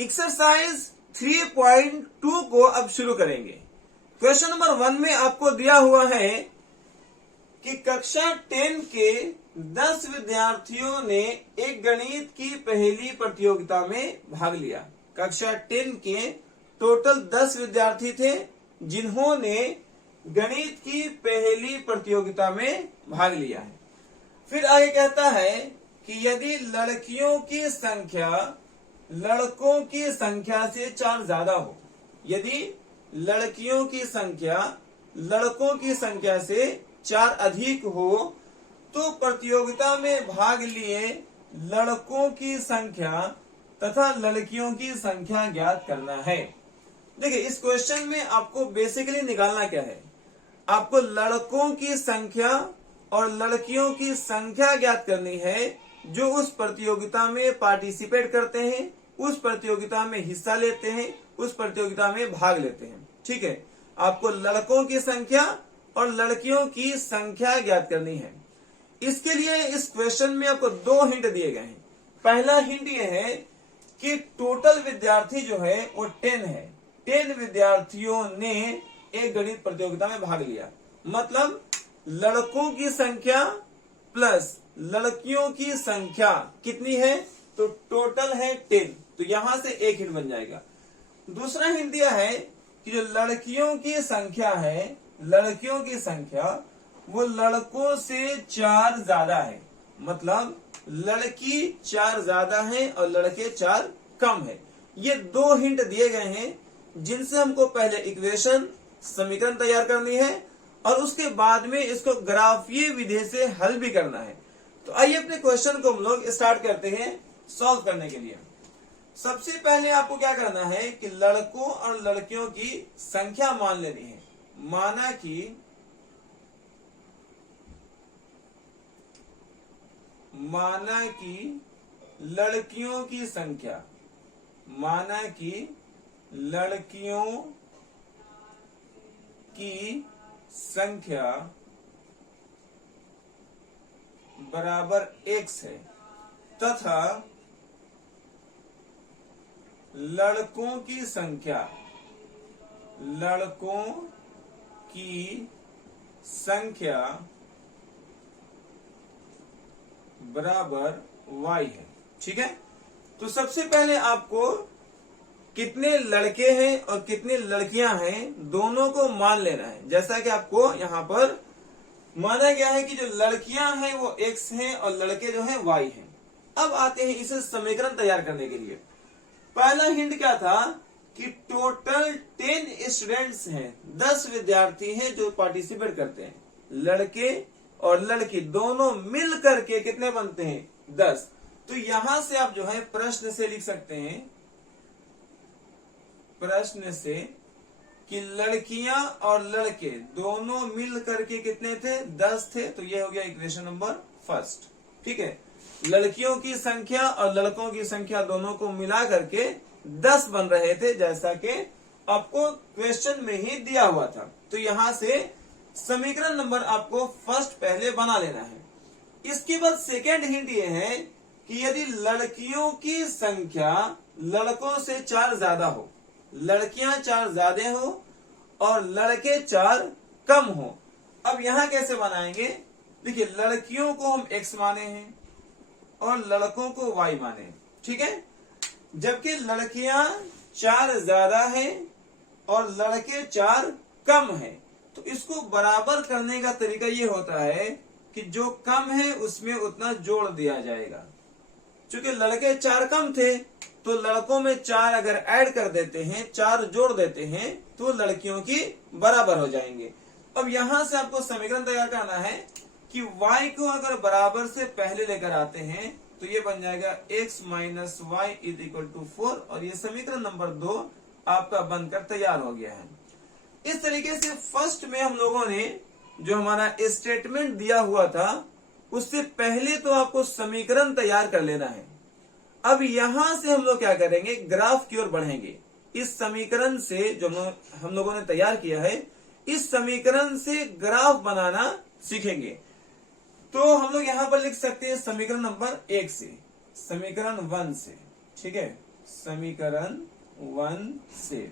Exercise 3.2 को अब शुरू करेंगे। क्वेश्चन नंबर 1 में आपको दिया हुआ है कि कक्षा 10 के 10 विद्यार्थियों ने एक गणित की पहेली प्रतियोगिता में भाग लिया। कक्षा 10 के टोटल 10 विद्यार्थी थे जिन्होंने गणित की पहेली प्रतियोगिता में भाग लिया है। फिर आगे कहता है कि यदि लड़कियों की संख्या लड़कों की संख्या से 4 ज्यादा हो, यदि लड़कियों की संख्या लड़कों की संख्या से 4 अधिक हो तो प्रतियोगिता में भाग लिए लड़कों की संख्या तथा लड़कियों की संख्या ज्ञात करना है। देखिए, इस क्वेश्चन में आपको बेसिकली निकालना क्या है, आपको लड़कों की संख्या और लड़कियों की संख्या ज्ञात करनी है जो उस प्रतियोगिता में पार्टिसिपेट करते हैं, उस प्रतियोगिता में हिस्सा लेते हैं, उस प्रतियोगिता में भाग लेते हैं। ठीक है, आपको लड़कों की संख्या और लड़कियों की संख्या ज्ञात करनी है। इसके लिए इस क्वेश्चन में आपको 2 हिंट दिए गए हैं। पहला हिंट यह है कि टोटल विद्यार्थी जो है वो 10 है। 10 विद्यार्थियों ने एक गणित प्रतियोगिता में भाग लिया, मतलब लड़कों की संख्या प्लस लड़कियों की संख्या कितनी है, तो टोटल है 10। तो यहां से एक हिंट बन जाएगा। दूसरा हिंट दिया है कि जो लड़कियों की संख्या है, लड़कियों की संख्या वो लड़कों से 4 ज्यादा है, मतलब लड़की 4 ज्यादा है और लड़के 4 कम है। ये 2 हिंट दिए गए हैं जिनसे हमको पहले इक्वेशन समीकरण तैयार करनी है और उसके बाद में इसको ग्राफीय विधि से हल भी करना है। तो आइए अपने क्वेश्चन को हम लोग स्टार्ट करते हैं सॉल्व करने के लिए। सबसे पहले आपको क्या करना है कि लड़कों और लड़कियों की संख्या मान लेनी है। माना कि लड़कियों की संख्या, माना कि लड़कियों की संख्या बराबर x है तथा लड़कों की संख्या बराबर y है। ठीक है, तो सबसे पहले आपको कितने लड़के हैं और कितनी लड़कियां हैं दोनों को मान लेना है। जैसा कि आपको यहाँ पर माना गया है कि जो लड़कियां हैं वो x हैं और लड़के जो हैं y हैं। अब आते हैं इसे समीकरण तैयार करने के लिए। पहला हिंट क्या था कि टोटल 10 स्टूडेंट्स हैं, 10 विद्यार्थी हैं जो पार्टिसिपेट करते हैं। लड़के और लड़की दोनों मिल करके कितने बनते हैं, 10। तो यहां से आप जो है प्रश्न से लिख सकते हैं, प्रश्न से कि लड़कियां और लड़के दोनों मिल करके कितने थे, 10 थे। तो ये हो गया इक्वेशन नंबर 1। ठीक है, लड़कियों की संख्या और लड़कों की संख्या दोनों को मिला करके 10 बन रहे थे, जैसा कि आपको क्वेश्चन में ही दिया हुआ था। तो यहां से समीकरण नंबर आपको 1 पहले बना लेना है। इसके बाद सेकेंड हिंट ये है कि यदि लड़कियों की संख्या लड़कों से 4 ज्यादा हो, लड़कियां 4 ज्यादा हो और लड़के 4 कम हो। अब यहां कैसे बनाएंगे, देखिए लड़कियों को हम x माने हैं और लड़कों को y माने। ठीक है, जबकि लड़कियां 4 ज्यादा हैं और लड़के 4 कम हैं। तो इसको बराबर करने का तरीका ये होता है कि जो कम है उसमें उतना जोड़ दिया जाएगा। चूंकि लड़के 4 कम थे तो लड़कों में 4 अगर ऐड कर देते हैं, 4 जोड़ देते हैं तो लड़कियों की बराबर हो जाएंगे। अब यहां से आपको समीकरण तैयार करना है कि y को अगर बराबर से पहले लेकर आते हैं तो ये बन जाएगा x minus y is equal to 4 और ये समीकरण नंबर 2 आपका बनकर तैयार हो गया है। इस तरीके से फर्स्ट में हम लोगों ने जो हमारा स्टेटमेंट दिया हुआ था उससे पहले तो आपको समीकरण तैयार कर लेना है। अब यहां से हम लोग क्या करेंगे, ग्राफ की ओर बढ़ेंगे। इस समीकरण से जो हम लोगों ने तैयार किया है, इस समीकरण से ग्राफ बनाना सीखेंगे। तो हम लोग यहां पर लिख सकते हैं समीकरण नंबर 1 से, समीकरण 1 से। ठीक है, समीकरण 1 से।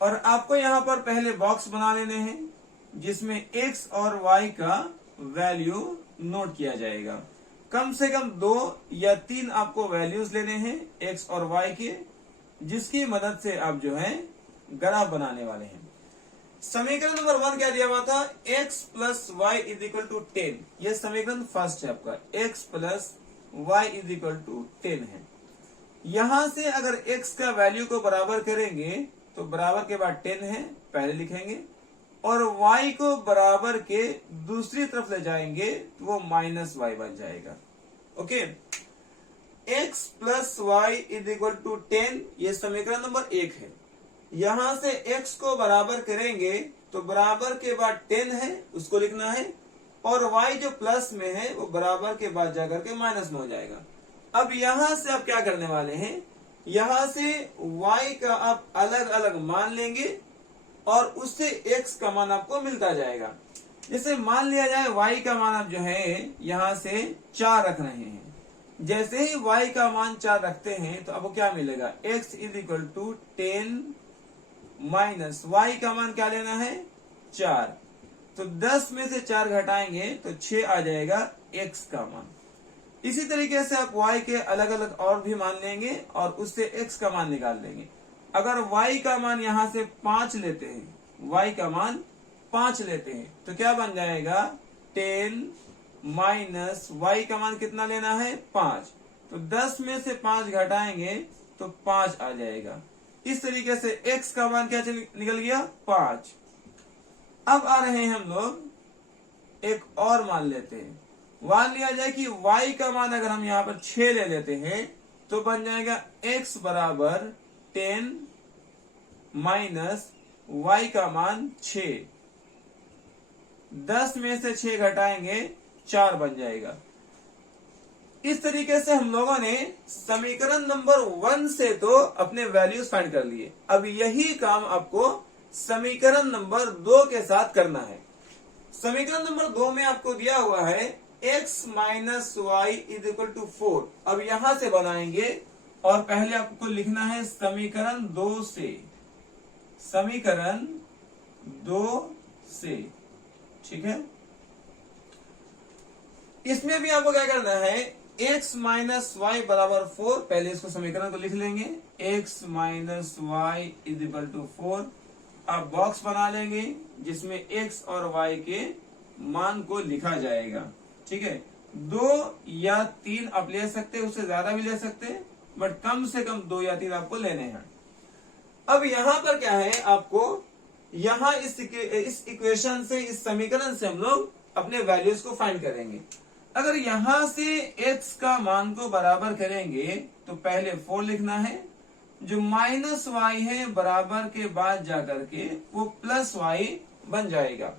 और आपको यहां पर पहले बॉक्स बना लेने हैं जिसमें x और y का वैल्यू नोट किया जाएगा। कम से कम 2 या 3 आपको वैल्यूज लेने हैं x और y के, जिसकी मदद से आप जो है ग्राफ बनाने वाले हैं। समीकरण नंबर 1 क्या दिया हुआ था, x plus y is equal to 10। यह समीकरण फर्स्ट है आपका, x plus y is equal to 10 है। यहां से अगर x का वैल्यू को बराबर करेंगे तो बराबर के बाद 10 है, पहले लिखेंगे, और y को बराबर के दूसरी तरफ ले जाएंगे तो वो माइनस वाई बन जाएगा। Okay, x plus y is equal to 10, ये समीकरण नंबर 1 है। यहां से x को बराबर करेंगे तो बराबर के बाद 10 है, उसको लिखना है, और y जो प्लस में है वो बराबर के बाद जाकर के माइनस में हो जाएगा। अब यहां से आप क्या करने वाले हैं, यहां से y का आप अलग अलग मान लेंगे और उससे x का मान आपको मिलता जाएगा। जैसे मान लिया जाए y का मान आप जो है यहां से 4 रख रहे हैं। जैसे ही y का मान 4 रखते हैं तो आपको क्या मिलेगा, x is equal to 10 minus y का मान क्या लेना है 4, तो 10 में से 4 घटाएंगे तो 6 आ जाएगा x का मान। इसी तरीके से आप y के अलग अलग और भी मान लेंगे और उससे x का मान निकाल लेंगे। अगर y का मान यहां से 5 लेते हैं, y का मान 5 लेते हैं तो क्या बन जाएगा 10 माइनस y का मान कितना लेना है 5, तो 10 में से 5 घटाएंगे तो 5 आ जाएगा। इस तरीके से x का मान क्या निकल गया 5। अब आ रहे हैं हम लोग एक और मान लेते हैं। मान लिया जाए कि y का मान अगर हम यहाँ पर 6 ले लेते हैं तो बन जाएगा x बराबर 10 माइनस y का मान 6, 10 में से 6 घटाएंगे 4 बन जाएगा। इस तरीके से हम लोगों ने समीकरण नंबर 1 से तो अपने वैल्यूज फाइंड कर लिए। अब यही काम आपको समीकरण नंबर 2 के साथ करना है। समीकरण नंबर 2 में आपको दिया हुआ है x minus y is equal to 4। अब यहां से बनाएंगे और पहले आपको लिखना है समीकरण 2 से, समीकरण 2 से, ठीक है। इसमें भी आपको क्या करना है, x माइनस वाई बराबर 4, पहले इसको समीकरण को लिख लेंगे, x minus y is equal to 4। आप बॉक्स बना लेंगे जिसमें x और y के मान को लिखा जाएगा, ठीक है। 2 या 3 आप ले सकते हैं, उससे ज्यादा भी ले सकते हैं, बट कम से कम 2 या 3 आपको लेने हैं। अब यहां पर क्या है, आपको यहां इस इक्वेशन से, इस समीकरण से हम लोग अपने वैल्यूज को फाइंड करेंगे। अगर यहां से x का मान को बराबर करेंगे तो पहले 4 लिखना है, जो माइनस y है बराबर के बाद जाकर के वो प्लस y बन जाएगा।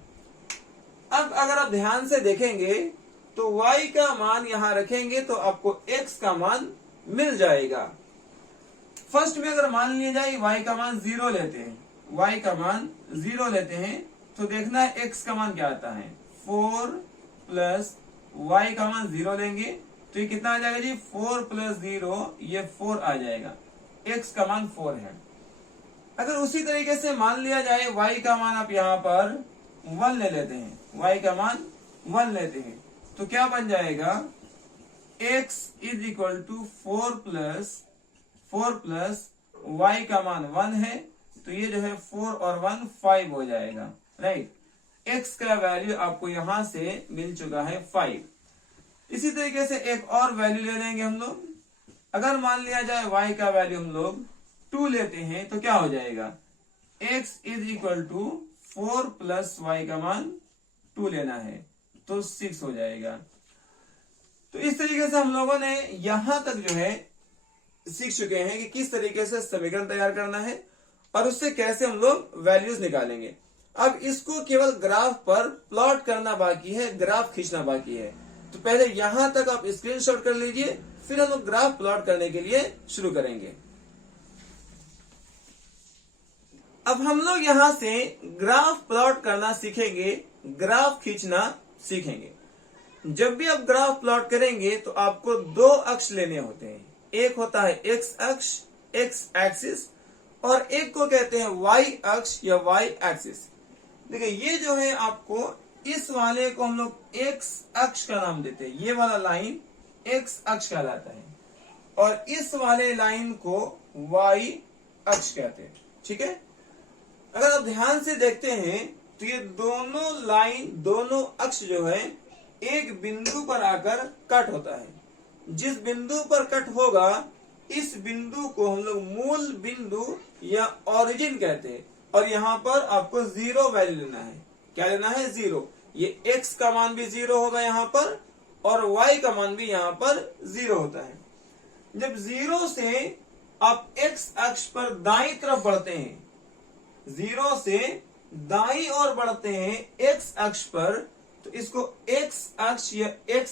अब अगर आप ध्यान से देखेंगे तो y का मान यहां रखेंगे तो आपको x का मान मिल जाएगा। फर्स्ट में अगर मान लिया जाए y का मान 0 लेते हैं, y का मान 0 लेते हैं तो देखना है x का मान क्या आता है, 4 प्लस y का मान 0 लेंगे तो ये कितना आ जाएगा जी, 4 प्लस 0 ये 4 आ जाएगा, x का मान 4 है। अगर उसी तरीके से मान लिया जाए y का मान आप यहाँ पर 1 ले लेते हैं, y का मान 1 लेते हैं तो क्या बन जाएगा, x is equal to 4 plus y का मान 1 है तो ये जो है 4 और 1 5 हो जाएगा, राइट। x का वैल्यू आपको यहां से मिल चुका है 5। इसी तरीके से एक और वैल्यू ले लेंगे हम लोग। अगर मान लिया जाए y का वैल्यू हम लोग 2 लेते हैं तो क्या हो जाएगा, x is equal to 4 plus y का मान 2 लेना है तो 6 हो जाएगा। तो इस तरीके से हम लोगों ने यहां तक जो है सीख चुके हैं कि किस तरीके से समीकरण तैयार करना है और उससे कैसे हम लोग वैल्यूज निकालेंगे। अब इसको केवल ग्राफ पर प्लॉट करना बाकी है, ग्राफ खींचना बाकी है। तो पहले यहां तक आप स्क्रीनशॉट कर लीजिए, फिर हम लोग ग्राफ प्लॉट करने के लिए शुरू करेंगे। अब हम लोग यहां से ग्राफ प्लॉट करना सीखेंगे, ग्राफ खींचना सीखेंगे। जब भी आप ग्राफ प्लॉट करेंगे तो आपको दो अक्ष लेने होते हैं। एक होता है एक्स अक्ष, एक्स एक्सिस, और एक को कहते हैं वाई अक्ष या वाई एक्सिस। देखिए ये जो है आपको, इस वाले को हम लोग एक्स अक्ष का नाम देते हैं, ये वाला लाइन एक्स अक्ष कहलाता है, और इस वाले लाइन को वाई अक्ष कहते हैं। ठीक है, अगर आप ध्यान से देखते हैं तो ये दोनों लाइन, दोनों अक्ष जो है एक बिंदु पर आकर कट होता है। जिस बिंदु पर कट होगा इस बिंदु को हम लोग मूल बिंदु या ओरिजिन कहते हैं, और यहाँ पर आपको जीरो वैल्यू लेना है। क्या लेना है? जीरो। ये x का मान भी जीरो होगा यहाँ पर, और y का मान भी यहाँ पर जीरो होता है। जब जीरो से आप x अक्ष पर दाईं तरफ बढ़ते हैं, जीरो से दाईं ओर बढ़ते हैं x अक्ष पर, तो इसको x अक्ष या x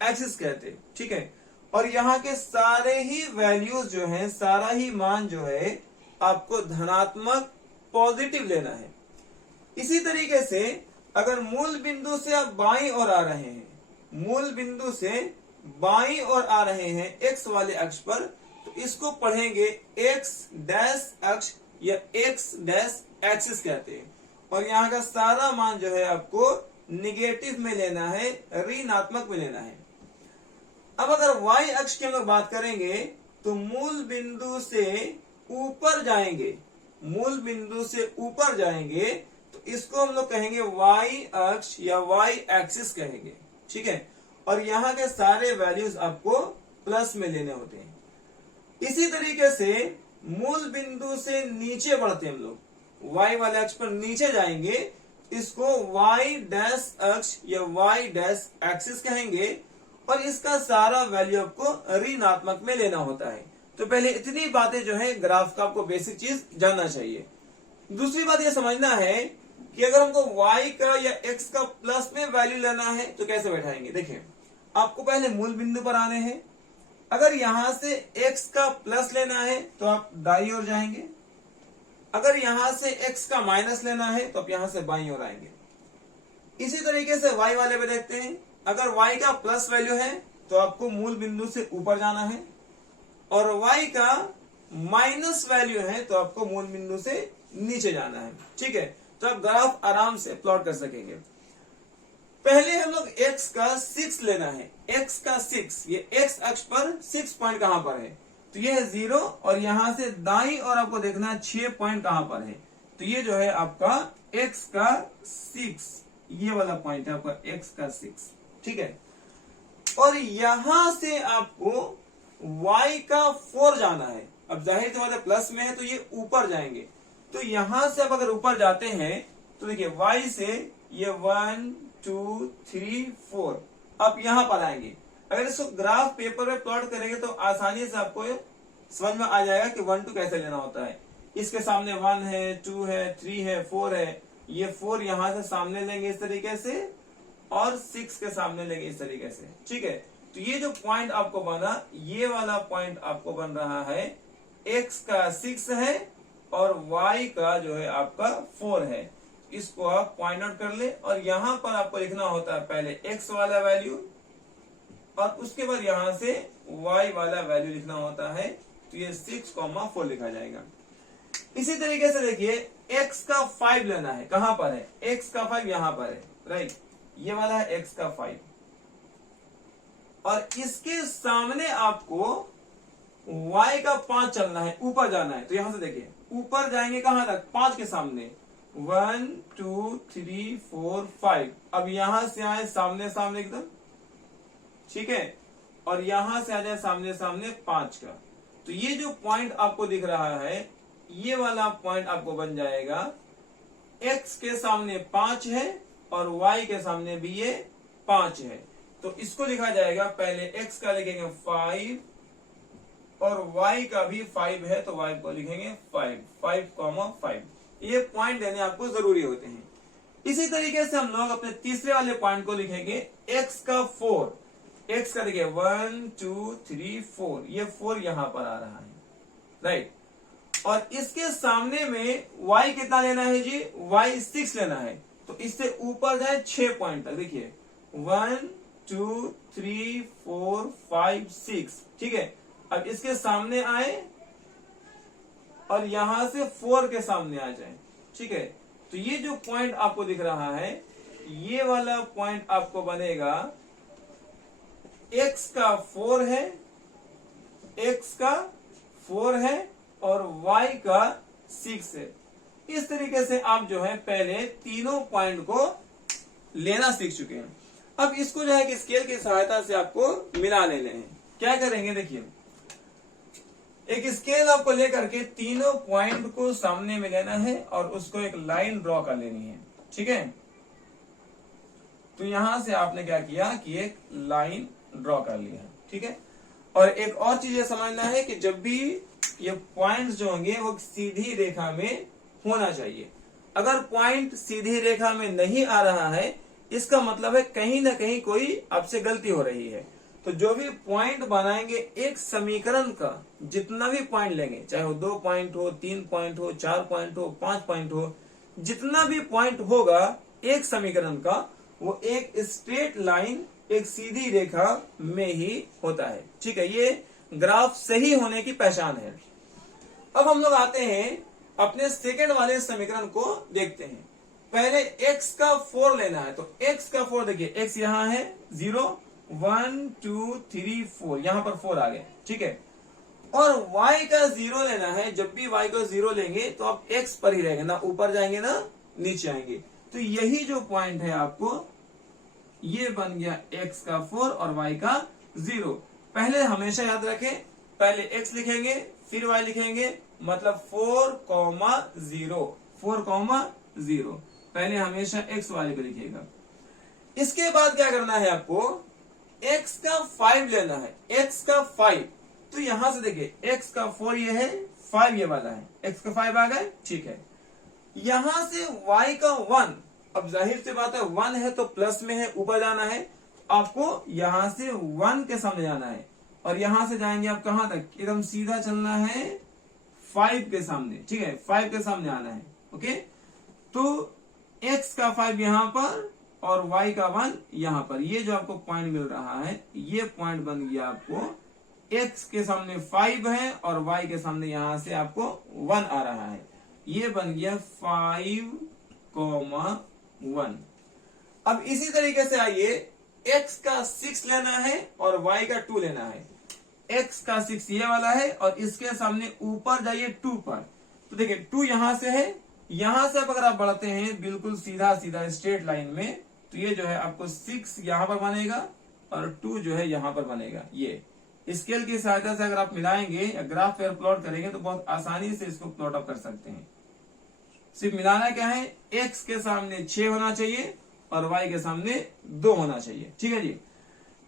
एक्सिस कहते हैं। ठीक है, और यहाँ के सारे ही वैल्यूज जो हैं, सारा ही मान जो है आपको धनात्मक पॉजिटिव लेना है। इसी तरीके से अगर मूल बिंदु से आप बाईं ओर आ रहे हैं, मूल बिंदु से बाईं ओर आ रहे हैं x वाले अक्ष पर, तो इसको पढ़ेंगे x डैश अक्ष या x डैश एक्सिस कहते हैं, और यहाँ का सारा मान जो है आपको निगेटिव में लेना है, ऋणात्मक में लेना है। अब अगर y अक्ष की हम लोग बात करेंगे तो मूल बिंदु से ऊपर जाएंगे, मूल बिंदु से ऊपर जाएंगे तो इसको हम लोग कहेंगे y अक्ष या y एक्सिस कहेंगे। ठीक है, और यहाँ के सारे वैल्यूज आपको प्लस में लेने होते हैं। इसी तरीके से मूल बिंदु से नीचे बढ़ते हैं हम लोग, y वाले अक्ष पर नीचे जाएंगे, इसको y डैश अक्ष या y डैश एक्सिस कहेंगे, और इसका सारा वैल्यू आपको ऋणात्मक में लेना होता है। तो पहले इतनी बातें जो है ग्राफ का आपको बेसिक चीज जानना चाहिए। दूसरी बात ये समझना है कि अगर हमको y का या x का प्लस में वैल्यू लेना है तो कैसे बैठाएंगे। देखिए, आपको पहले मूल बिंदु पर आने हैं। अगर यहां से x का प्लस लेना है तो आप दाईं ओर जाएंगे, अगर यहां से x का माइनस लेना है तो आप यहां से बाईं ओर आएंगे। इसी तरीके से y वाले पे देखते हैं, अगर y का प्लस वैल्यू है तो आपको मूल बिंदु से ऊपर जाना है, और y का माइनस वैल्यू है तो आपको मूल बिंदु से नीचे जाना है। ठीक है, तो आप ग्राफ आराम से प्लॉट कर सकेंगे। पहले हम लोग x का 6 लेना है, x का 6, ये x अक्ष पर 6 पॉइंट कहां पर है, तो ये है 0, और यहां से दाईं और आपको देखना है 6 पॉइंट कहां पर है, तो ये जो है आपका x का 6, ये वाला पॉइंट है आपका x का 6। ठीक है, और यहां से आपको y का 4 जाना है। अब जाहिर तुम्हारे प्लस में है तो ये ऊपर जाएंगे, तो यहां से आप अगर ऊपर जाते हैं तो देखिए y से ये 1 2 3 4 आप यहां पर आएंगे। अगर इसको ग्राफ पेपर में प्लॉट करेंगे तो आसानी से आपको समझ में आ जाएगा कि 1 2 कैसे लेना होता है। इसके सामने 1 है, 2 है, 3 है, 4 है, ये 4 यहां से सामने लेंगे इस तरीके से, और 6 के सामने लेंगे इस तरीके से। ठीक है, तो ये जो पॉइंट आपको बना, ये वाला पॉइंट आपको बन रहा है, x का 6 है और y का जो है आपका 4 है। इसको आप पॉइंट आउट कर ले, और यहां पर आपको लिखना होता है पहले x वाला वैल्यू, और उसके बाद यहां से y वाला वैल्यू लिखना होता है, तो ये 6,4 लिखा जाएगा। इसी तरीके से देखिए x का 5 लेना है, कहां पर है, x का 5 यहां पर है, राइट, ये वाला है x का 5, और इसके सामने आपको y का 5 चलना है, ऊपर जाना है। तो यहां से देखिए ऊपर जाएंगे कहां तक, 5 के सामने, 1 2 3 4 5। अब यहां से आए सामने सामने एकदम, ठीक है, और यहां से आ जाए सामने सामने 5 का। तो ये जो पॉइंट आपको दिख रहा है, ये वाला पॉइंट आपको बन जाएगा, x के सामने 5 है और y के सामने भी ये 5 है, तो इसको लिखा जाएगा, पहले x का लिखेंगे 5 और y का भी 5 है तो y को लिखेंगे 5,5,5। ये पॉइंट देने आपको जरूरी होते हैं। इसी तरीके से हम लोग अपने तीसरे वाले पॉइंट को लिखेंगे, x का 4, x का देखिए 1 2 3 4, ये 4 यहां पर आ रहा है, राइट, और इसके सामने में y कितना लेना है जी, y 6 लेना है, तो इससे ऊपर जाए 6 पॉइंट तक, देखिए 1 2 3 4 5 6, ठीक है। अब इसके सामने आए और यहां से 4 के सामने आ जाए, ठीक है। तो ये जो पॉइंट आपको दिख रहा है, ये वाला पॉइंट आपको बनेगा x का 4 है, x का 4 है और y का 6 है। इस तरीके से आप जो है पहले तीनों पॉइंट को लेना सीख चुके हैं। अब इसको जो है कि स्केल की सहायता से आपको मिला लेने हैं। क्या करेंगे, देखिए, एक स्केल आपको लेकर के तीनों पॉइंट को सामने में लेना है और उसको एक लाइन ड्रॉ कर लेनी है, ठीक है। तो यहां से आपने क्या किया कि एक लाइन ड्रॉ कर लिया, ठीक है। और एक और चीज ये समझना है कि जब भी ये पॉइंट्स जो होंगे वो सीधी रेखा में होना चाहिए। अगर पॉइंट सीधी रेखा में नहीं आ रहा है, इसका मतलब है कहीं ना कहीं कोई आपसे गलती हो रही है। तो जो भी पॉइंट बनाएंगे एक समीकरण का, जितना भी पॉइंट लेंगे, चाहे वो 2 पॉइंट हो, 3 पॉइंट हो, 4 पॉइंट हो, 5 पॉइंट हो, जितना भी पॉइंट होगा एक समीकरण का, वो एक स्ट्रेट लाइन, एक सीधी रेखा में ही होता है, ठीक है। ये ग्राफ सही होने की पहचान है। अब हम लोग आते हैं अपने सेकंड वाले समीकरण को देखते हैं। पहले x का 4 लेना है, तो x का 4 देखिए, x यहां है 0 1 2 3 4, यहां पर 4 आ गए, ठीक है। और y का 0 लेना है। जब भी y को 0 लेंगे तो आप x पर ही रहेंगे, ना ऊपर जाएंगे ना नीचे आएंगे। तो यही जो पॉइंट है आपको, ये बन गया x का 4 और y का 0। पहले हमेशा याद रखें, पहले x लिखेंगे फिर y लिखेंगे, मतलब 4,0, 4,0, पहले हमेशा x वाले को लिखिएगा। इसके बाद क्या करना है आपको, x का 5 लेना है, x का 5। तो यहां से देखिए, x का 4 ये है, 5 ये वाला है, x का 5 आ गए, ठीक है। यहां से y का 1, अब जाहिर सी बात है 1 है तो प्लस में है, ऊपर जाना है, आपको यहां से 1 के सामने जाना है और यहां से जाएंगे आप कहां तक, एकदम सीधा चलना है 5 के सामने, ठीक है, 5 के सामने आना है, ओके। तो x का 5 यहां पर और y का 1 यहां पर, ये जो आपको पॉइंट मिल रहा है, ये पॉइंट बन गया आपको, x के सामने 5 है और y के सामने यहां से आपको 1 आ रहा है, ये बन गया 5,1। अब इसी तरीके से आइए, x का 6 लेना है और y का 2 लेना है। x का 6 ये वाला है और इसके सामने ऊपर जाइए 2 पर, तो देखिए 2 यहां से है, यहां से अगर आप बढ़ते हैं बिल्कुल सीधा सीधा स्ट्रेट लाइन में, तो ये जो है आपको 6 यहां पर बनेगा और 2 जो है यहां पर बनेगा। ये स्केल की सहायता से अगर आप मिलाएंगे या ग्राफ पर प्लॉट करेंगे तो बहुत आसानी से इसको प्लॉट अप कर सकते हैं। सिर्फ मिलाना क्या है, x के सामने 6 होना चाहिए और y के सामने 2 होना चाहिए, ठीक है जी।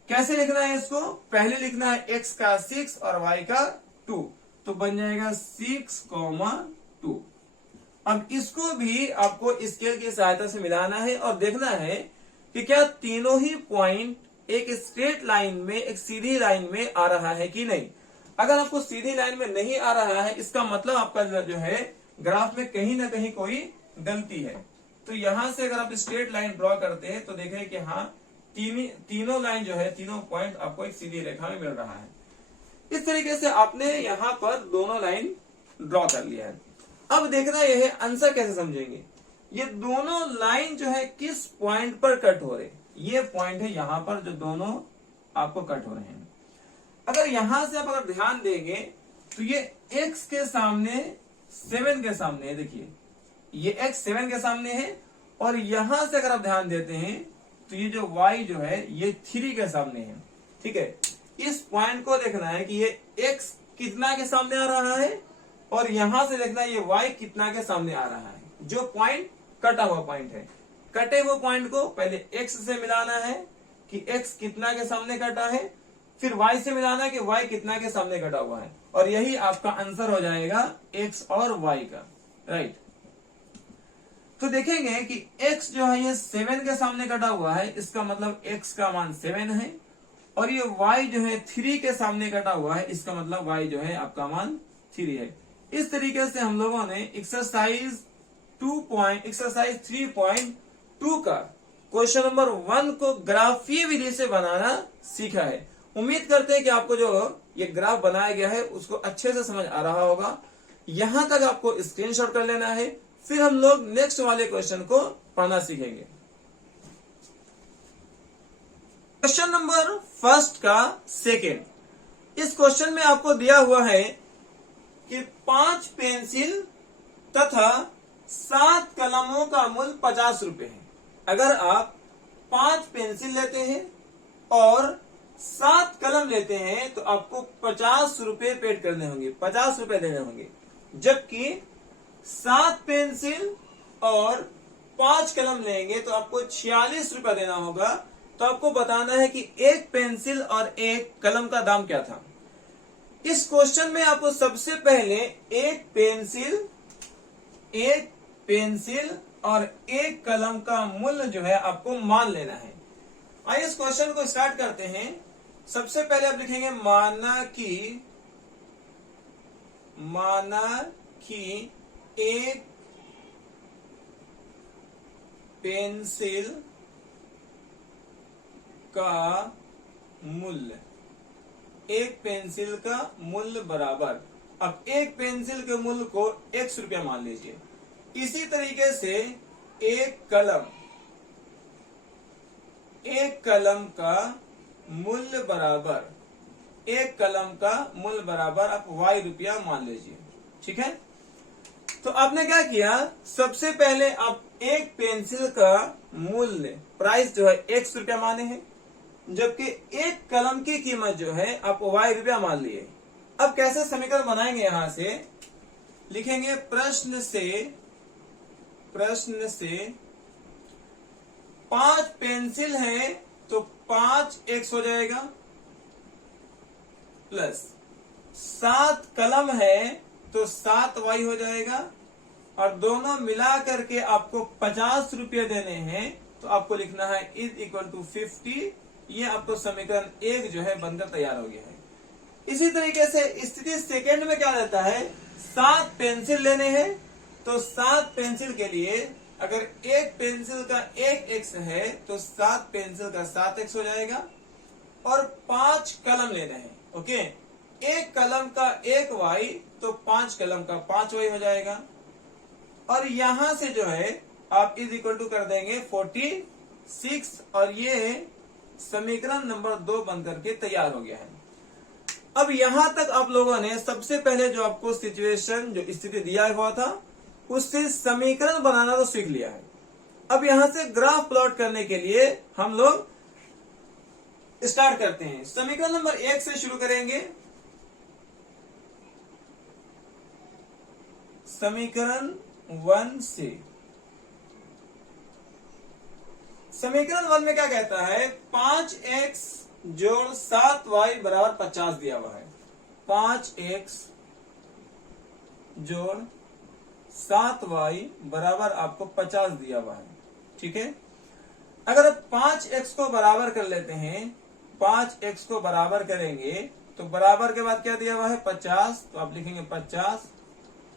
कैसे लिखना है इसको, पहले लिखना है x का 6 और y का 2, तो बन जाएगा 6,2। अब इसको भी आपको स्केल की सहायता से मिलाना है और देखना है कि क्या तीनों ही पॉइंट एक स्ट्रेट लाइन में, एक सीधी लाइन में आ रहा है कि नहीं। अगर आपको सीधी लाइन में नहीं आ रहा है, इसका मतलब आपका जो है ग्राफ में कहीं ना कहीं कोई गलती है। तो यहां से अगर आप स्ट्रेट लाइन ड्रॉ करते हैं तो देखें कि हाँ, तीनों लाइन जो है, तीनों पॉइंट आपको एक सीधी रेखा में मिल रहा है। इस तरीके से आपने यहां पर दोनों लाइन ड्रॉ कर लिया है। अब देखना यह है आंसर कैसे समझेंगे। ये दोनों लाइन जो है किस पॉइंट पर कट हो रहे, ये पॉइंट है यहां पर जो दोनों आपको कट हो रहे हैं। अगर यहां से आप अगर ध्यान देंगे तो ये x के सामने 7 के सामने है, देखिए ये x 7 के सामने है और यहां से अगर आप ध्यान देते हैं तो ये जो y जो है ये 3 के सामने है, ठीक है। इस पॉइंट को देखना है कि ये x कितना के सामने आ रहा है और यहां से देखना है ये y कितना के सामने आ रहा है। जो पॉइंट कटा हुआ पॉइंट है, कटे हुए पॉइंट को पहले x से मिलाना है कि x कितना के सामने कटा है, फिर y से मिलाना है कि y कितना के सामने कटा हुआ है, और यही आपका आंसर हो जाएगा x और y का, राइट। तो देखेंगे कि x जो है ये 7 के सामने कटा हुआ है, इसका मतलब x का मान 7 है, और ये y जो है 3 के सामने कटा हुआ है, इसका मतलब y जो है आपका मान 3 है। इस तरीके से हम लोगों ने एक्सरसाइज 3.2 का क्वेश्चन नंबर 1 को ग्राफीय विधि से बनाना सीखा है। उम्मीद करते हैं कि आपको जो ये ग्राफ बनाया गया है उसको अच्छे से समझ आ रहा होगा। यहां तक आपको स्क्रीनशॉट कर लेना है, फिर हम लोग नेक्स्ट वाले क्वेश्चन को पढ़ना सीखेंगे। क्वेश्चन नंबर फर्स्ट का सेकेंड, इस क्वेश्चन में आपको दिया हुआ है कि 5 पेंसिल तथा 7 कलमों का मूल्य 50 रुपए है। अगर आप 5 पेंसिल लेते हैं और 7 कलम लेते हैं तो आपको 50 रुपए पेड करने होंगे, 50 रुपए देने होंगे। जबकि 7 पेंसिल और 5 कलम लेंगे तो आपको 46 रुपए देना होगा। तो आपको बताना है कि एक पेंसिल और एक कलम का दाम क्या था। इस क्वेश्चन में आपको सबसे पहले एक पेंसिल और एक कलम का मूल्य जो है आपको मान लेना है। आइए इस क्वेश्चन को स्टार्ट करते हैं। सबसे पहले आप लिखेंगे माना कि एक पेंसिल का मूल्य, एक पेंसिल का मूल्य बराबर, अब एक पेंसिल के मूल्य को x रुपया मान लीजिए। इसी तरीके से एक कलम का मूल्य बराबर, एक कलम का मूल्य बराबर आप y रुपया मान लीजिए। ठीक है, तो आपने क्या किया, सबसे पहले आप एक पेंसिल का मूल्य प्राइस जो है x रुपया माने हैं, जबकि एक कलम की कीमत जो है आप y रुपया मान लिए। अब कैसे समीकरण बनाएंगे, यहां से लिखेंगे प्रश्न से 5 पेंसिल है तो 5x हो जाएगा, प्लस 7 कलम है तो 7y हो जाएगा, और दोनों मिला करके आपको 50 रुपये देने हैं। तो आपको लिखना है इज इक्वल टू 50। ये आपको समीकरण 1 जो है बनकर तैयार हो गया है। इसी तरीके से स्थिति सेकेंड में क्या रहता है, 7 पेंसिल लेने हैं तो 7 पेंसिल के लिए अगर एक पेंसिल का 1x है तो 7 पेंसिल का 7x हो जाएगा, और 5 कलम लेने हैं। ओके, एक कलम का 1y तो 5 कलम का 5y हो जाएगा, और यहां से जो है आप इज इक्वल टू कर देंगे 46, और ये समीकरण नंबर 2 बनकर के तैयार हो गया है। अब यहां तक आप लोगों ने सबसे पहले जो आपको सिचुएशन, जो स्थिति दिया हुआ था, उससे समीकरण बनाना तो सीख लिया है। अब यहां से ग्राफ प्लॉट करने के लिए हम लोग स्टार्ट करते हैं। समीकरण नंबर 1 से शुरू करेंगे। समीकरण 1 से, समीकरण 1 में क्या कहता है, 5x जोड़ 7y बराबर 50 दिया हुआ है। 5x जोड़ 7y बराबर आपको 50 दिया हुआ है। ठीक है, अगर आप 5x को बराबर कर लेते हैं, 5x को बराबर करेंगे तो बराबर के बाद क्या दिया हुआ है 50, तो आप लिखेंगे 50,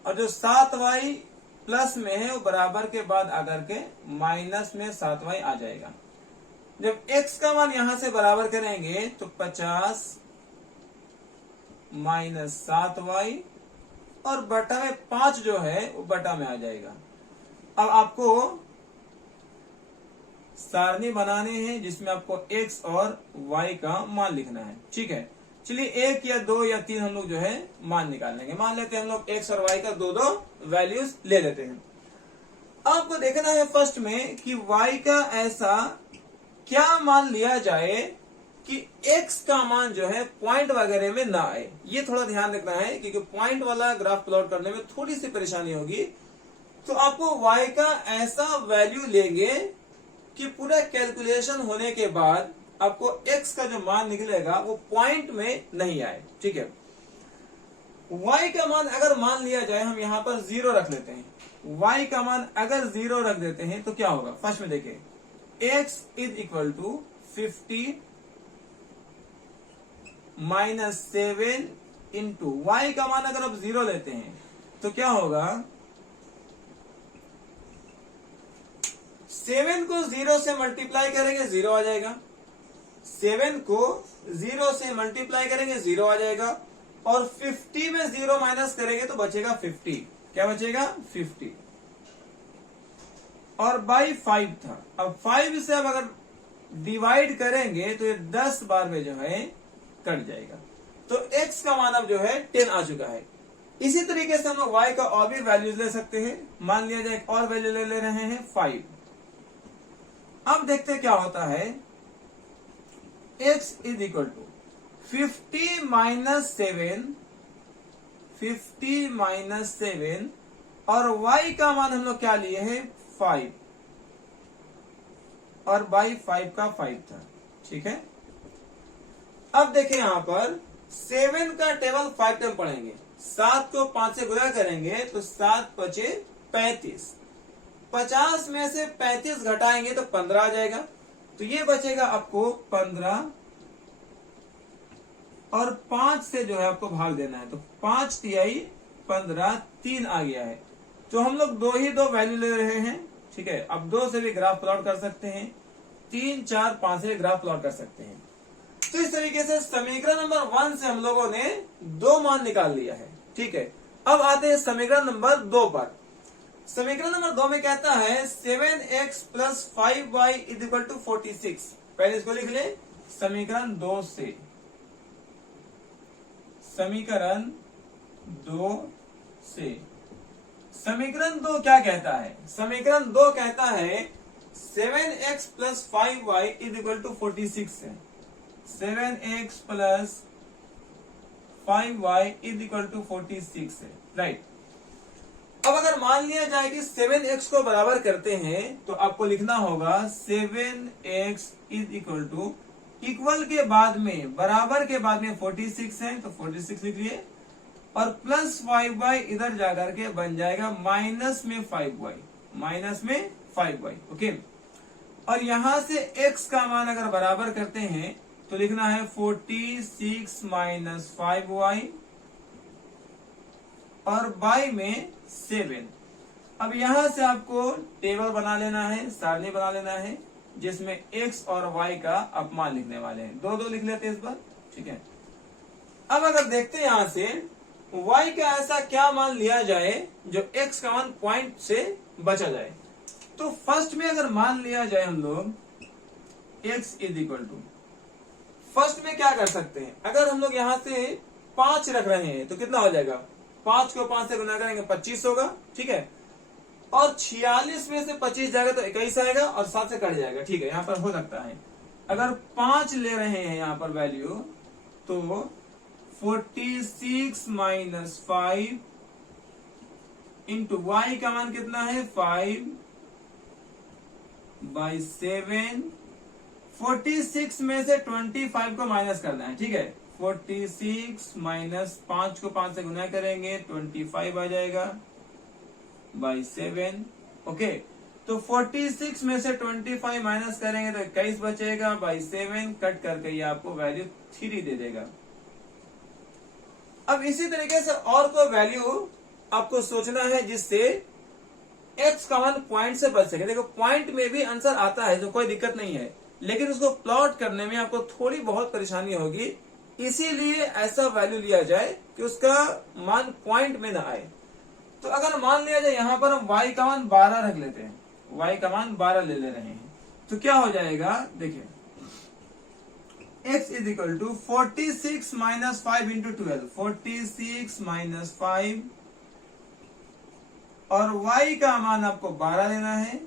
और जो 7y प्लस में है वो बराबर के बाद आकर के माइनस में 7y आ जाएगा। जब x का मान यहां से बराबर करेंगे तो 50 माइनस 7y, और बटा में 5 जो है वो बटा में आ जाएगा। अब आपको सारणी बनाने हैं जिसमें आपको x और y का मान लिखना है। ठीक है, चलिए 1 या 2 या 3 हम लोग जो है मान निकाल लेंगे। मान लेते हैं हम लोग x और y का दो वैल्यूज ले लेते हैं। आपको देखना है फर्स्ट में कि y का ऐसा क्या मान लिया जाए कि x का मान जो है पॉइंट वगैरह में ना आए। ये थोड़ा ध्यान रखना है, क्योंकि पॉइंट वाला ग्राफ प्लॉट करने में थोड़ी सी परेशानी होगी। तो आपको y का ऐसा वैल्यू लेंगे कि पूरा कैलकुलेशन होने के बाद आपको x का जो मान निकलेगा वो पॉइंट में नहीं आए। ठीक है, y का मान अगर मान लिया जाए, हम यहां पर 0 रख लेते हैं। y का मान अगर 0 रख देते हैं तो क्या होगा, फर्स्ट में देखिए, x is equal to 50 minus 7 into y का मान अगर आप 0 लेते हैं तो क्या होगा 7 को 0 से मल्टीप्लाई करेंगे 0 आ जाएगा, 7 को 0 से मल्टीप्लाई करेंगे 0 आ जाएगा, और 50 में 0 माइनस करेंगे तो बचेगा 50। क्या बचेगा? 50। और बाई 5 था। अब 5 से अब अगर डिवाइड करेंगे तो ये 10 बार में जो है कट जाएगा। तो x का मान अब जो है 10 आ चुका है। इसी तरीके से हम लोग y का और भी वैल्यूज ले सकते हैं। मान लिया जाए एक और वैल्यू ले रहे हैं 5। अब देखते हैं क्या होता है। x is equal to 50 minus 7 और y का मान हम लोग क्या लिए हैं 5, और बाई 5 का 5 था। ठीक है। अब देखें यहां पर 7 का टेबल 5 टाइम पढ़ेंगे, 7 को 5 से गुणा करेंगे तो 7 पचे 35, 50 में से 35 घटाएंगे तो 15 आ जाएगा। तो ये बचेगा आपको 15, और 5 से जो है आपको भाग देना है, तो 5 तिहाई 15, 3 आ गया है। तो हम लोग दो वैल्यू ले रहे हैं। ठीक है। अब 2 से भी ग्राफ प्लॉट कर सकते हैं, 3, 4, 5 से ग्राफ प्लॉट कर सकते हैं। तो इस तरीके से समीकरण नंबर 1 से हम लोगों ने 2 मान निकाल लिया है। ठीक है। अब आते हैं समीकरण नंबर 2 पर। समीकरण नंबर 2 में कहता है 7x plus 5y is equal to 46। पहले इसको लिख ले। समीकरण 2 से, समीकरण 2 से, समीकरण 2 क्या कहता है? समीकरण 2 कहता है 7x plus 5y is equal to 46 है। 7x plus 5y is equal to 46 है। राइट। अब अगर मान लिया जाए कि 7x को बराबर करते हैं तो आपको लिखना होगा 7x is equal to, equal के बाद में, बराबर के बाद में 46 है तो 46 लिख लिए, और प्लस 5y इधर जाकर के बन जाएगा माइनस में 5y, माइनस में 5y। ओके। और यहां से x का मान अगर बराबर करते हैं तो लिखना है 46 माइनस 5y, और y में 7। अब यहां से आपको टेबल बना लेना है, सारणी बना लेना है, जिसमें x और y का अपमान लिखने वाले हैं। 2 लिख लेते हैं इस बार। ठीक है। अब अगर देखते हैं यहां से y का ऐसा क्या मान लिया जाए जो x का मान पॉइंट से बचा जाए। तो फर्स्ट में अगर मान लिया जाए हम लोग x is equal to, first में क्या कर सकते हैं, अगर हम लोग यहां से 5 रख रहे हैं तो कितना हो जाएगा, 5 को 5 से गुना करेंगे 25 होगा। ठीक है। और 46 में से 25 जाएगा तो 21 आएगा, और 7 से कट जाएगा। ठीक है। यहाँ पर हो सकता है अगर 5 ले रहे हैं यहाँ पर वैल्यू, तो 46 माइनस 5 इंटू वाई का मान कितना है 5 बाई 7। 46 में से 25 को माइनस करना है। ठीक है। 46 माइनस 5 को 5 से गुना करेंगे 25 आ जाएगा बाई 7। ओके। तो 46 में से 25 माइनस करेंगे तो 21 बचेगा बाई 7, कट करके ये आपको वैल्यू 3 दे देगा। अब इसी तरीके से और कोई वैल्यू आपको सोचना है जिससे x का मान पॉइंट से बच सके। देखो पॉइंट में भी आंसर आता है तो कोई दिक्कत नहीं है, लेकिन उसको प्लॉट करने में आपको थोड़ी बहुत परेशानी होगी, इसीलिए ऐसा वैल्यू लिया जाए कि उसका मान पॉइंट में ना आए। तो अगर मान लिया जाए यहां पर हम y का मान 12 रख लेते हैं, y का मान 12 ले रहे हैं, तो क्या हो जाएगा, देखिए x is equal to 46 minus 5 into 12, 46 minus 5, और y का मान आपको 12 लेना है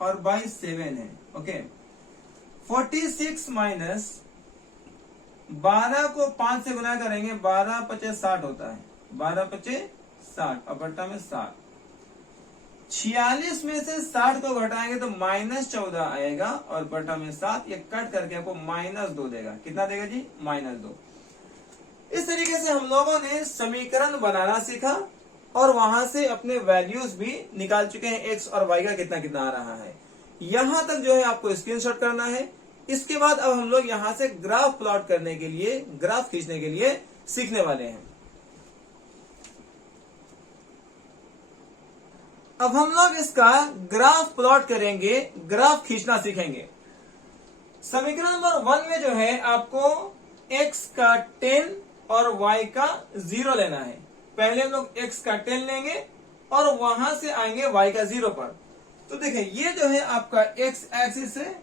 और बाई 7 है। ओके। 46 माइनस 12 को 5 से गुना करेंगे, 12 पचे 60 होता है, 12 पचे 60 और बट्टा में 7। 46 में से 60 को घटाएंगे तो माइनस 14 आएगा और बटा में 7, ये कट करके आपको माइनस 2 देगा। कितना देगा जी, माइनस 2। इस तरीके से हम लोगों ने समीकरण बनाना सीखा और वहां से अपने वैल्यूज भी निकाल चुके हैं, एक्स और वाई का कितना कितना आ रहा है। यहां तक जो है आपको स्क्रीनशॉट करना है। इसके बाद अब हम लोग यहां से ग्राफ प्लॉट करने के लिए, ग्राफ खींचने के लिए सीखने वाले हैं। अब हम लोग इसका ग्राफ प्लॉट करेंगे, ग्राफ खींचना सीखेंगे। समीकरण नंबर 1 में जो है आपको x का 10 और y का 0 लेना है। पहले हम लोग x का 10 लेंगे और वहां से आएंगे y का 0 पर। तो देखिए ये जो है आपका x एक्सिस है,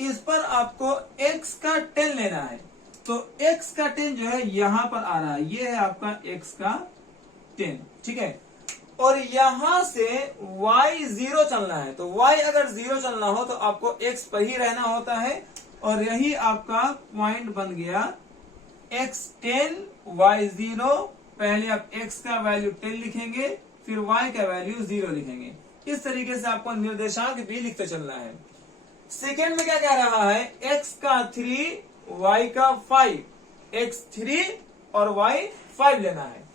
इस पर आपको x का 10 लेना है। तो x का 10 जो है यहां पर आ रहा है, ये है आपका x का 10, ठीक है। और यहां से y 0 चलना है, तो y अगर 0 चलना हो तो आपको x पर ही रहना होता है, और यही आपका पॉइंट बन गया x 10 y 0। पहले आप x का वैल्यू 10 लिखेंगे, फिर y का वैल्यू 0 लिखेंगे। इस तरीके से आपको निर्देशांक भी लिखते चलना है। सेकेंड में क्या कह रहा है, x का 3 y का 5, x 3 और y 5 लेना है।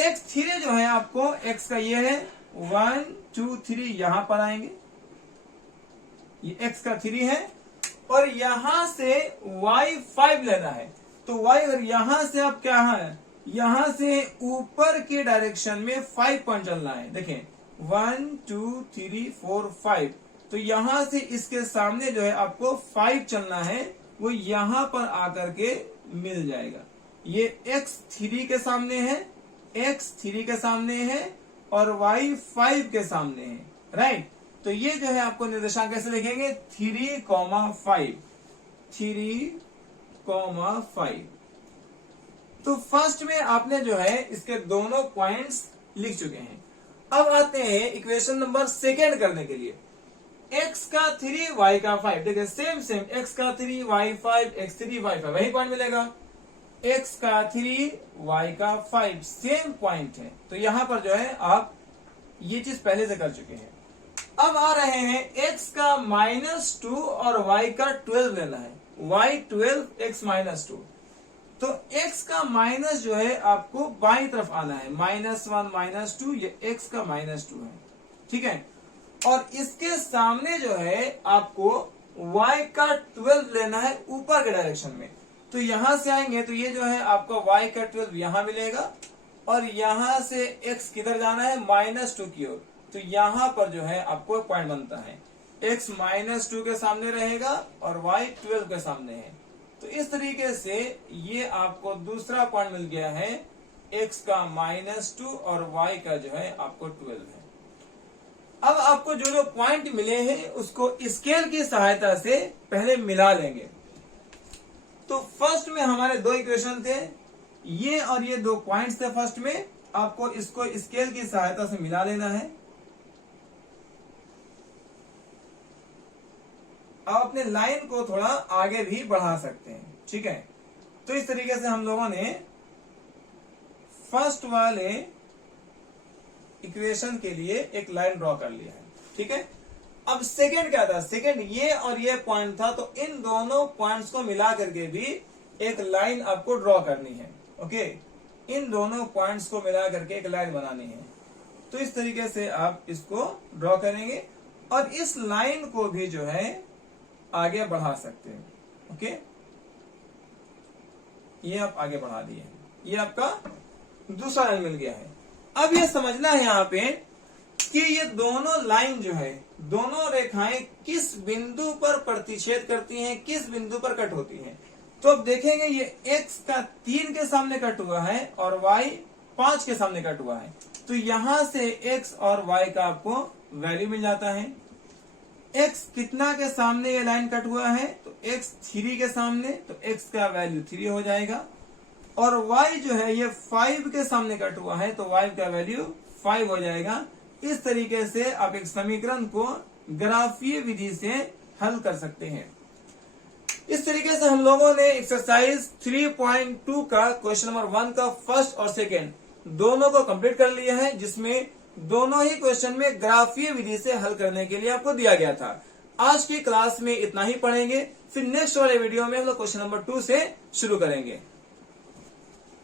x 3 जो है आपको x का ये है 1 2 3, यहां पर आएंगे, ये x का 3 है, और यहां से y 5 लेना है। तो y अगर यहां से आप क्या है, यहां से ऊपर के डायरेक्शन में 5 पॉइंट चलना है। देखें 1 2 3 4 5, तो यहां से इसके सामने जो है आपको 5 चलना है, वो यहां पर आकर के मिल जाएगा। ये x3 के सामने है, x3 के सामने है, और y 5 के सामने है, राइट। तो ये जो है आपको निर्देशांक कैसे लिखेंगे, 3,5, 3,5। तो फर्स्ट में आपने जो है इसके दोनों पॉइंट्स लिख चुके हैं। अब आते हैं इक्वेशन नंबर सेकेंड करने के लिए। x का 3 y का 5, देखिए सेम x का 3 y 5 x 3 y 5, वही पॉइंट मिलेगा। x का 3 y का 5 सेम पॉइंट है, तो यहां पर जो है आप ये चीज पहले से कर चुके हैं। अब आ रहे हैं x का -2 और y का 12 लेना है, y 12 x -2। तो x का माइनस जो है आपको बाईं तरफ आना है, -1 -2, ये x का -2 है, ठीक है। और इसके सामने जो है आपको y का 12 लेना है ऊपर के डायरेक्शन में। तो यहां से आएंगे तो ये जो है आपका y का 12 यहां मिलेगा, और यहां से x किधर जाना है, -2 की ओर। तो यहां पर जो है आपको पॉइंट बनता है, x -2 के सामने रहेगा और y 12 के सामने है। तो इस तरीके से ये आपको दूसरा पॉइंट मिल गया है, x का -2 और y का जो है आपको 12 है। अब आपको जो जो पॉइंट मिले हैं उसको स्केल की सहायता से पहले मिला लेंगे। तो फर्स्ट में हमारे दो इक्वेशन थे, ये और ये दो पॉइंट्स थे फर्स्ट में, आपको इसको स्केल की सहायता से मिला लेना है। आप अपने लाइन को थोड़ा आगे भी बढ़ा सकते हैं, ठीक है। तो इस तरीके से हम लोगों ने फर्स्ट वाले इक्वेशन के लिए एक लाइन ड्रॉ कर लिया है, ठीक है। अब सेकंड क्या था, सेकंड ये और ये पॉइंट था, तो इन दोनों पॉइंट्स को मिला करके भी एक लाइन आपको ड्रॉ करनी है, ओके। इन दोनों पॉइंट्स को मिला करके एक लाइन बनानी है। तो इस तरीके से आप इसको ड्रॉ करेंगे, और इस लाइन को भी जो है आगे बढ़ा सकते हैं, ओके। ये आप आगे बढ़ा दिए, ये आपका दूसरा लाइन मिल गया है। अब ये समझना है यहाँ पे कि ये दोनों लाइन जो है, दोनों रेखाएं किस बिंदु पर प्रतिच्छेद करती हैं, किस बिंदु पर कट होती हैं। तो अब देखेंगे ये x का 3 के सामने कट हुआ है और y 5 के सामने कट हुआ है। तो यहां से x और y का आपको वैल्यू मिल जाता है। x कितना के सामने ये लाइन कट हुआ है, तो x 3 के सामने, तो x का वैल्यू 3 हो जाएगा। और y जो है ये 5 के सामने कट हुआ है, तो y का वैल्यू 5 हो जाएगा। इस तरीके से आप एक समीकरण को ग्राफीय विधि से हल कर सकते हैं। इस तरीके से हम लोगों ने एक्सरसाइज 3.2 का क्वेश्चन नंबर 1 का फर्स्ट और सेकेंड दोनों को कंप्लीट कर लिया है, जिसमें दोनों ही क्वेश्चन में ग्राफीय विधि से हल करने के लिए आपको दिया गया था। आज की क्लास में इतना ही पढ़ेंगे, फिर नेक्स्ट वाले वीडियो में हम लोग क्वेश्चन नंबर 2 से शुरू करेंगे।